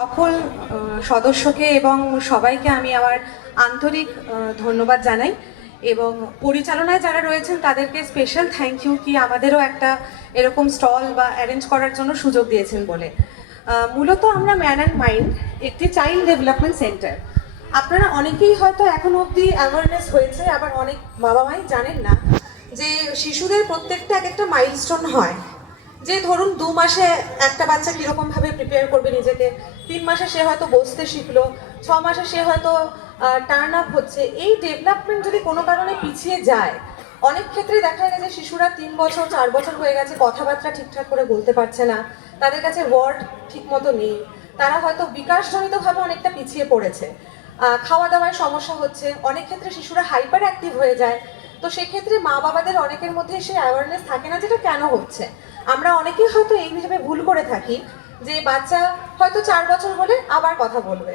সকল সদস্যকে এবং সবাইকে আমি আমার আন্তরিক ধন্যবাদ জানাই এবং পরিচালনায় যারা রয়েছেন তাদেরকে স্পেশাল থ্যাংক ইউ কি আমাদেরও একটা এরকম স্টল বা অ্যারেঞ্জ করার জন্য সুযোগ দিয়েছেন বলে। মূলত আমরা ম্যান অ্যান্ড মাইন্ড একটি চাইল্ড ডেভেলপমেন্ট সেন্টার। আপনারা অনেকেই হয়তো এখনো অবধি অ্যাওয়ারনেস হয়েছে, আবার অনেক বাবা মাই জানেন না যে শিশুদের প্রত্যেকটা এক একটা মাইলস্টোন হয়। যে ধরুন 2 মাসে একটা বাচ্চা কীরকমভাবে প্রিপেয়ার করবে নিজেকে, 3 মাসে সে হয়তো বসতে শিখলো, 6 মাসে সে হয়তো টার্ন আপ হচ্ছে। এই ডেভেলপমেন্ট যদি কোনো কারণে পিছিয়ে যায়, অনেক ক্ষেত্রে দেখা যায় যে শিশুরা 3 বছর 4 বছর হয়ে গেছে, কথাবার্তা ঠিকঠাক করে বলতে পারছে না, তাদের কাছে ওয়ার্ড ঠিক মতো নেই, তারা হয়তো বিকাশজনিতভাবে অনেকটা পিছিয়ে পড়েছে, খাওয়া দাওয়ায় সমস্যা হচ্ছে, অনেক ক্ষেত্রে শিশুরা হাইপার অ্যাক্টিভ হয়ে যায়। তো সেক্ষেত্রে মা বাবাদের অনেকের মধ্যে সে অ্যাওয়ারনেস থাকে না যেটা কেন হচ্ছে। আমরা অনেকেই হয়তো এই হিসেবে ভুল করে থাকি যে বাচ্চা হয়তো 4 বছর হলে আবার কথা বলবে,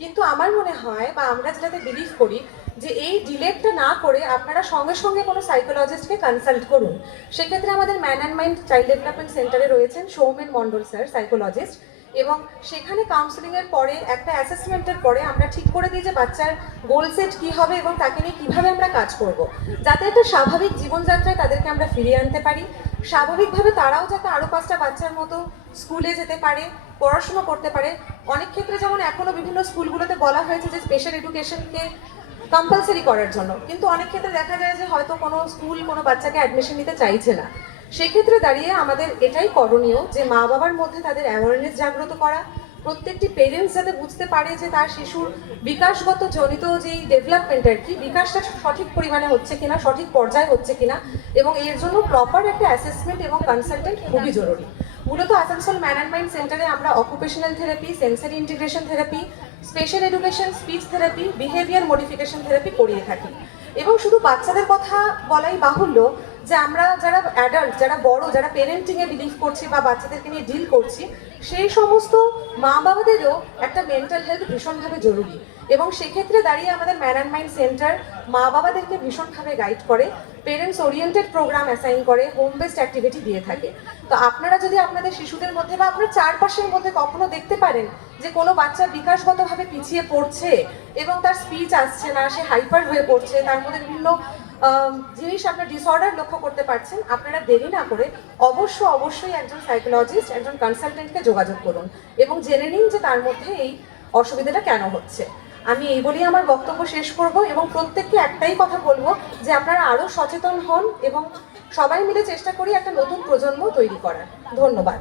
কিন্তু আমার মনে হয় বা আমরা যেটাতে বিলিভ করি যে এই ডিলেটটা না করে আপনারা সঙ্গে সঙ্গে কোনো সাইকোলজিস্টকে কনসাল্ট করুন। সেক্ষেত্রে আমাদের man and mind child development সেন্টারে রয়েছেন সৌমেন মণ্ডল স্যার, সাইকোলজিস্ট, এবং সেখানে কাউন্সেলিংয়ের পরে একটা অ্যাসেসমেন্টের পরে আমরা ঠিক করে দিই যে বাচ্চার গোল সেট কী হবে এবং তাকে নিয়ে কীভাবে আমরা কাজ করব, যাতে একটা স্বাভাবিক জীবনযাত্রায় তাদেরকে আমরা ফিরিয়ে আনতে পারি, স্বাভাবিকভাবে তারাও যাতে আরও 5টা বাচ্চার মতো স্কুলে যেতে পারে, পড়াশুনো করতে পারে। অনেক ক্ষেত্রে যেমন এখনও বিভিন্ন স্কুলগুলোতে বলা হয়েছে যে স্পেশাল এডুকেশনকে কম্পালসারি করার জন্য, কিন্তু অনেক ক্ষেত্রে দেখা যায় যে হয়তো কোনো স্কুল কোনো বাচ্চাকে অ্যাডমিশন নিতে চাইছে না। সেক্ষেত্রে দাঁড়িয়ে আমাদের এটাই করণীয় যে মা বাবার মধ্যে তাদের অ্যাওয়ারনেস জাগ্রত করা, প্রত্যেকটি পেরেন্টস যাতে বুঝতে পারে যে তার শিশুর বিকাশগত জনিত যেই ডেভেলপমেন্ট আর কি, বিকাশটা সঠিক পরিমাণে হচ্ছে কিনা, সঠিক পর্যায়ে হচ্ছে কিনা, এবং এর জন্য প্রপার একটা অ্যাসেসমেন্ট এবং কনসালটেন্ট খুবই জরুরি। মূলত আসানসোল ম্যান অ্যান্ড মাইন্ড সেন্টারে আমরা occupational therapy, sensory integration therapy, special education, speech therapy, behaviour modification therapy করিয়ে থাকি। এবং শুধু বাচ্চাদের কথা বলাই বাহুল্য যে আমরা যারা অ্যাডাল্ট, যারা বড়, যারা পেরেন্টিংয়ে বিলিভ করছি বা বাচ্চাদেরকে নিয়ে ডিল করছি, সেই সমস্ত মা বাবাদেরও একটা মেন্টাল হেলথ ভীষণভাবে জরুরি। এবং সেক্ষেত্রে দাঁড়িয়ে আমাদের ম্যান অ্যান্ড মাইন্ড সেন্টার মা বাবাদেরকে ভীষণভাবে গাইড করে, পেরেন্টস ওরিয়েন্টেড প্রোগ্রাম অ্যাসাইন করে, হোম বেসড অ্যাক্টিভিটি দিয়ে থাকে। তো আপনারা যদি আপনাদের শিশুদের মধ্যে বা আপনার চারপাশের মধ্যে কখনো দেখতে পারেন যে কোনো বাচ্চা বিকাশগতভাবে পিছিয়ে পড়ছে এবং তার স্পিচ আসছে না, সে হাইপার হয়ে পড়ছে, তার মধ্যে বিভিন্ন জিনিস আপনার ডিসঅর্ডার লক্ষ্য করতে পারছেন, আপনারা দেরি না করে অবশ্যই একজন সাইকোলজিস্ট, একজন কনসালটেন্টকে যোগাযোগ করুন এবং জেনে নিন যে তার মধ্যে এই অসুবিধাটা কেন হচ্ছে। আমি এই বলেই আমার বক্তব্য শেষ করব এবং প্রত্যেককে একটাই কথা বলবো যে আপনারা আরও সচেতন হন এবং সবাই মিলে চেষ্টা করি একটা নতুন প্রজন্ম তৈরি করার। ধন্যবাদ।